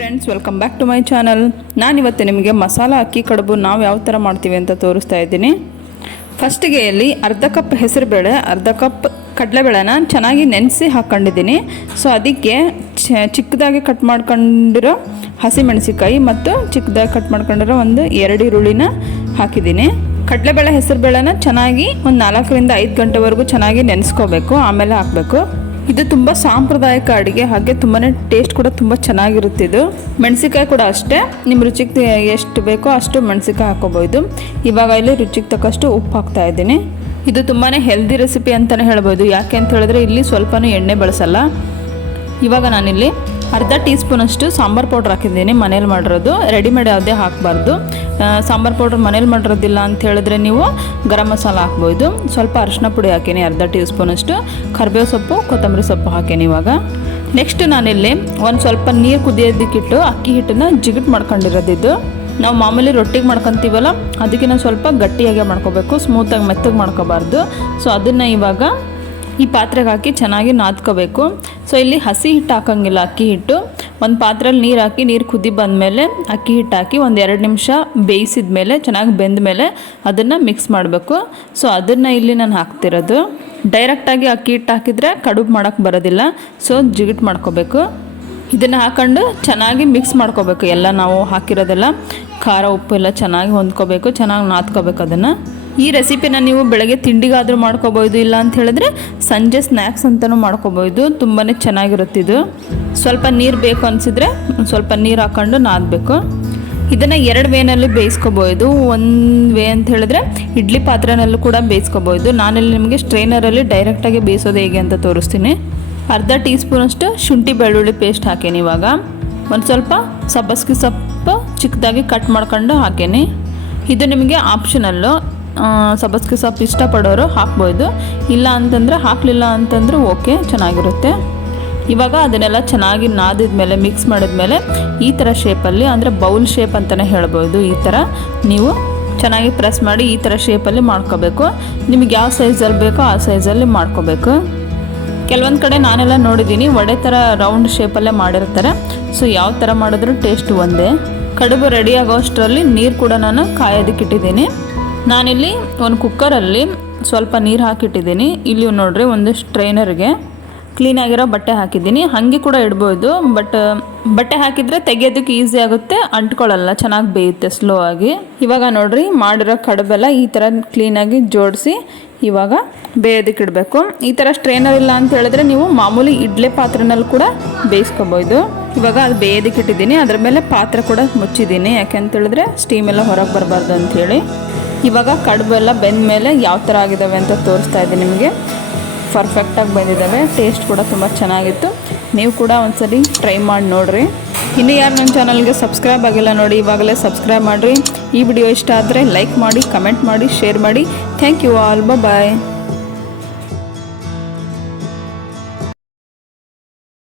Friends, welcome back to my channel. ನಾನಿವತ್ತು ನಿಮಗೆ ಮಸಾಲ ಅಕ್ಕಿ ಕಡುಬು ನಾವು ಯಾವ ಥರ ಮಾಡ್ತೀವಿ ಅಂತ ತೋರಿಸ್ತಾ ಇದ್ದೀನಿ. ಫಸ್ಟಿಗೆ ಇಲ್ಲಿ ಅರ್ಧ ಕಪ್ ಹೆಸರುಬೇಳೆ, ಅರ್ಧ ಕಪ್ ಕಡಲೆಬೇಳೆನ ಚೆನ್ನಾಗಿ ನೆನೆಸಿ ಹಾಕ್ಕೊಂಡಿದ್ದೀನಿ. ಸೊ ಅದಕ್ಕೆ ಚಿಕ್ಕದಾಗಿ ಕಟ್ ಮಾಡ್ಕೊಂಡಿರೋ ಹಸಿಮೆಣಸಿಕಾಯಿ ಮತ್ತು ಚಿಕ್ಕದಾಗಿ ಕಟ್ ಮಾಡ್ಕೊಂಡಿರೋ ಒಂದು 2 ಈರುಳ್ಳಿನ ಹಾಕಿದ್ದೀನಿ. ಕಡಲೆಬೇಳೆ ಹೆಸರುಬೇಳೆನ ಚೆನ್ನಾಗಿ ಒಂದು 4 ರಿಂದ 5 ಗಂಟೆವರೆಗೂ ಚೆನ್ನಾಗಿ ನೆನೆಸ್ಕೋಬೇಕು, ಆಮೇಲೆ ಹಾಕಬೇಕು. ಇದು ತುಂಬ ಸಾಂಪ್ರದಾಯಿಕ ಅಡುಗೆ, ಹಾಗೆ ತುಂಬಾ ಟೇಸ್ಟ್ ಕೂಡ ತುಂಬ ಚೆನ್ನಾಗಿರುತ್ತೆ. ಇದು ಮೆಣಸಿಕಾಯಿ ಕೂಡ ಅಷ್ಟೇ, ನಿಮ್ಮ ರುಚಿಗೆ ಎಷ್ಟು ಬೇಕೋ ಅಷ್ಟು ಮೆಣಸಿಕಾಯಿ ಹಾಕೋಬೋದು. ಇವಾಗ ಇಲ್ಲಿ ರುಚಿಗೆ ತಕ್ಕಷ್ಟು ಉಪ್ಪು ಹಾಕ್ತಾ ಇದ್ದೀನಿ. ಇದು ತುಂಬಾ ಹೆಲ್ದಿ ರೆಸಿಪಿ ಅಂತಲೇ ಹೇಳ್ಬೋದು. ಯಾಕೆ ಅಂತ ಹೇಳಿದ್ರೆ ಇಲ್ಲಿ ಸ್ವಲ್ಪನೂ ಎಣ್ಣೆ ಬಳಸಲ್ಲ. ಇವಾಗ ನಾನಿಲ್ಲಿ ಅರ್ಧ ಟೀ ಸ್ಪೂನಷ್ಟು ಸಾಂಬಾರು ಪೌಡ್ರ್ ಹಾಕಿದ್ದೀನಿ, ಮನೇಲಿ ಮಾಡಿರೋದು. ರೆಡಿಮೇಡ್ ಯಾವುದೇ ಹಾಕಬಾರ್ದು. ಸಾಂಬಾರು ಪೌಡ್ರ್ ಮನೇಲಿ ಮಾಡಿರೋದಿಲ್ಲ ಅಂತ ಹೇಳಿದ್ರೆ ನೀವು ಗರಂ ಮಸಾಲ ಹಾಕ್ಬೋದು. ಸ್ವಲ್ಪ ಅರಿಶಿನ ಪುಡಿ ಹಾಕೀನಿ, ಅರ್ಧ ಟೀ ಸ್ಪೂನಷ್ಟು ಕರಿಬೇವು ಸೊಪ್ಪು, ಕೊತ್ತಂಬರಿ ಸೊಪ್ಪು ಹಾಕೀನಿ. ಇವಾಗ ನೆಕ್ಸ್ಟ್ ನಾನಿಲ್ಲಿ ಒಂದು ಸ್ವಲ್ಪ ನೀರು ಕುದಿಯೋದಕ್ಕಿಟ್ಟು ಅಕ್ಕಿ ಹಿಟ್ಟನ್ನು ಜಿಗಿಟ್ ಮಾಡ್ಕೊಂಡಿರೋದಿದ್ದು. ನಾವು ಮಾಮೂಲಿ ರೊಟ್ಟಿಗೆ ಮಾಡ್ಕೊತೀವಲ್ಲ, ಅದಕ್ಕಿಂತ ಸ್ವಲ್ಪ ಗಟ್ಟಿಯಾಗೆ ಮಾಡ್ಕೋಬೇಕು, ಸ್ಮೂತಾಗಿ ಮೆತ್ತಗೆ ಮಾಡ್ಕೋಬಾರ್ದು. ಸೊ ಅದನ್ನು ಇವಾಗ ಈ ಪಾತ್ರೆಗೆ ಹಾಕಿ ಚೆನ್ನಾಗಿ ನಾದ್ಕೋಬೇಕು. ಸೊ ಇಲ್ಲಿ ಹಸಿ ಹಿಟ್ಟು ಹಾಕೋಂಗಿಲ್ಲ, ಅಕ್ಕಿ ಹಿಟ್ಟು. ಒಂದು ಪಾತ್ರೆಯಲ್ಲಿ ನೀರು ಹಾಕಿ, ನೀರು ಕುದಿ ಬಂದಮೇಲೆ ಅಕ್ಕಿ ಹಿಟ್ಟು ಹಾಕಿ ಒಂದು 2 ನಿಮಿಷ ಬೇಯಿಸಿದ ಮೇಲೆ, ಚೆನ್ನಾಗಿ ಬೆಂದ ಮೇಲೆ ಅದನ್ನು ಮಿಕ್ಸ್ ಮಾಡಬೇಕು. ಸೊ ಅದನ್ನು ಇಲ್ಲಿ ನಾನು ಹಾಕ್ತಿರೋದು. ಡೈರೆಕ್ಟಾಗಿ ಅಕ್ಕಿ ಹಿಟ್ಟು ಹಾಕಿದರೆ ಕಡುಬು ಮಾಡೋಕ್ಕೆ ಬರೋದಿಲ್ಲ. ಸೊ ಜಿಗಿಟ್ ಮಾಡ್ಕೋಬೇಕು. ಇದನ್ನು ಹಾಕೊಂಡು ಚೆನ್ನಾಗಿ ಮಿಕ್ಸ್ ಮಾಡ್ಕೋಬೇಕು. ಎಲ್ಲ ನಾವು ಹಾಕಿರೋದೆಲ್ಲ ಖಾರ ಉಪ್ಪು ಎಲ್ಲ ಚೆನ್ನಾಗಿ ಹೊಂದ್ಕೋಬೇಕು, ಚೆನ್ನಾಗಿ ನಾದ್ಕೋಬೇಕು ಅದನ್ನು. ಈ ರೆಸಿಪಿನ ನೀವು ಬೆಳಗ್ಗೆ ತಿಂಡಿಗಾದರೂ ಮಾಡ್ಕೋಬೋದು, ಇಲ್ಲ ಅಂತ ಹೇಳಿದ್ರೆ ಸಂಜೆ ಸ್ನ್ಯಾಕ್ಸ್ ಅಂತಲೂ ಮಾಡ್ಕೋಬೋದು. ತುಂಬಾ ಚೆನ್ನಾಗಿರುತ್ತಿದ್ದು. ಸ್ವಲ್ಪ ನೀರು ಬೇಕು ಅನಿಸಿದ್ರೆ ಸ್ವಲ್ಪ ನೀರು ಹಾಕ್ಕೊಂಡು ನಾದಬೇಕು. ಇದನ್ನು 2 ವೇನಲ್ಲಿ ಬೇಯಿಸ್ಕೋಬೋದು. ಒಂದು ವೇ ಅಂತ ಹೇಳಿದ್ರೆ ಇಡ್ಲಿ ಪಾತ್ರೆನಲ್ಲೂ ಕೂಡ ಬೇಯಿಸ್ಕೋಬೋದು. ನಾನಿಲ್ಲಿ ನಿಮಗೆ ಸ್ಟ್ರೈನರಲ್ಲಿ ಡೈರೆಕ್ಟಾಗಿ ಬೇಯಿಸೋದು ಹೇಗೆ ಅಂತ ತೋರಿಸ್ತೀನಿ. ಅರ್ಧ ಟೀ ಸ್ಪೂನಷ್ಟು ಶುಂಠಿ ಬೆಳ್ಳುಳ್ಳಿ ಪೇಸ್ಟ್ ಹಾಕೀನಿ. ಇವಾಗ ಒಂದು ಸ್ವಲ್ಪ ಸಬ್ಬಸ್ಗೆ ಸೊಪ್ಪು ಚಿಕ್ಕದಾಗಿ ಕಟ್ ಮಾಡ್ಕೊಂಡು ಹಾಕೀನಿ. ಇದು ನಿಮಗೆ ಆಪ್ಷನಲ್ಲು. ಸಬ್ಬಸ್ಗೆ ಸೊಪ್ಪು ಇಷ್ಟಪಡೋರು ಹಾಕ್ಬೋದು, ಇಲ್ಲ ಅಂತಂದರೆ ಹಾಕಲಿಲ್ಲ ಅಂತಂದರೆ ಓಕೆ, ಚೆನ್ನಾಗಿರುತ್ತೆ. ಇವಾಗ ಅದನ್ನೆಲ್ಲ ಚೆನ್ನಾಗಿ ನಾದಿದ್ಮೇಲೆ, ಮಿಕ್ಸ್ ಮಾಡಿದ್ಮೇಲೆ ಈ ಥರ ಶೇಪಲ್ಲಿ, ಅಂದರೆ ಬೌಲ್ ಶೇಪ್ ಅಂತಲೇ ಹೇಳ್ಬೋದು. ಈ ಥರ ನೀವು ಚೆನ್ನಾಗಿ ಪ್ರೆಸ್ ಮಾಡಿ ಈ ಥರ ಶೇಪಲ್ಲಿ ಮಾಡ್ಕೋಬೇಕು. ನಿಮಗೆ ಯಾವ ಸೈಜಲ್ಲಿ ಬೇಕೋ ಆ ಸೈಜಲ್ಲಿ ಮಾಡ್ಕೋಬೇಕು. ಕೆಲವೊಂದು ಕಡೆ ನಾನೆಲ್ಲ ನೋಡಿದ್ದೀನಿ ವಡೆ ಥರ ರೌಂಡ್ ಶೇಪಲ್ಲೇ ಮಾಡಿರ್ತಾರೆ. ಸೊ ಯಾವ ಥರ ಮಾಡಿದ್ರೂ ಟೇಸ್ಟ್ ಒಂದೇ. ಕಡುಬು ರೆಡಿ ಆಗೋ ಅಷ್ಟರಲ್ಲಿ ನೀರು ಕೂಡ ನಾನು ಕಾಯೋದಕ್ಕಿಟ್ಟಿದ್ದೀನಿ. ನಾನಿಲ್ಲಿ ಒಂದು ಕುಕ್ಕರಲ್ಲಿ ಸ್ವಲ್ಪ ನೀರು ಹಾಕಿಟ್ಟಿದ್ದೀನಿ. ಇಲ್ಲಿ ನೋಡಿರಿ, ಒಂದು ಸ್ಟ್ರೈನರ್ಗೆ ಕ್ಲೀನಾಗಿರೋ ಬಟ್ಟೆ ಹಾಕಿದ್ದೀನಿ. ಹಾಗೆ ಕೂಡ ಇಡ್ಬೋದು, ಬಟ್ ಬಟ್ಟೆ ಹಾಕಿದರೆ ತೆಗೆಯೋದಕ್ಕೆ ಈಸಿ ಆಗುತ್ತೆ, ಅಂಟ್ಕೊಳ್ಳಲ್ಲ, ಚೆನ್ನಾಗಿ ಬೇಯುತ್ತೆ ಸ್ಲೋ ಆಗಿ. ಇವಾಗ ನೋಡಿರಿ, ಮಾಡಿರೋ ಕಡುಬೆಲ್ಲ ಈ ಥರ ಕ್ಲೀನಾಗಿ ಜೋಡಿಸಿ ಇವಾಗ ಬೇಯೋದಕ್ಕೆ ಇಡಬೇಕು. ಈ ಥರ ಸ್ಟ್ರೈನರ್ ಇಲ್ಲ ಅಂತ ಹೇಳಿದ್ರೆ ನೀವು ಮಾಮೂಲಿ ಇಡ್ಲಿ ಪಾತ್ರೆನಲ್ಲಿ ಕೂಡ ಬೇಯಿಸ್ಕೋಬೋದು. ಇವಾಗ ಅದು ಬೇಯೋದಕ್ಕೆ ಇಟ್ಟಿದ್ದೀನಿ. ಅದರ ಮೇಲೆ ಪಾತ್ರೆ ಕೂಡ ಮುಚ್ಚಿದ್ದೀನಿ, ಯಾಕೆ ಅಂತ ಹೇಳಿದ್ರೆ ಸ್ಟೀಮ್ ಎಲ್ಲ ಹೊರಗೆ ಬರಬಾರ್ದು ಅಂಥೇಳಿ. ಇವಾಗ ಕಡುಬು ಎಲ್ಲ ಬೆಂದ ಮೇಲೆ ಯಾವ ಥರ ಆಗಿದ್ದಾವೆ ಅಂತ ತೋರಿಸ್ತಾ ಇದ್ದೀನಿ ನಿಮಗೆ. ಪರ್ಫೆಕ್ಟಾಗಿ ಬಂದಿದ್ದಾವೆ, ಟೇಸ್ಟ್ ಕೂಡ ತುಂಬ ಚೆನ್ನಾಗಿತ್ತು. ನೀವು ಕೂಡ ಒಂದ್ಸರಿ ಟ್ರೈ ಮಾಡಿ ನೋಡಿರಿ. ಇನ್ನೂ ಯಾರು ನನ್ನ ಚಾನಲ್ಗೆ ಸಬ್ಸ್ಕ್ರೈಬ್ ಆಗಿಲ್ಲ ನೋಡಿ, ಇವಾಗಲೇ ಸಬ್ಸ್ಕ್ರೈಬ್ ಮಾಡಿರಿ. ಈ ವಿಡಿಯೋ ಇಷ್ಟ ಆದರೆ ಲೈಕ್ ಮಾಡಿ, ಕಮೆಂಟ್ ಮಾಡಿ, ಶೇರ್ ಮಾಡಿ. Thank you all, bye.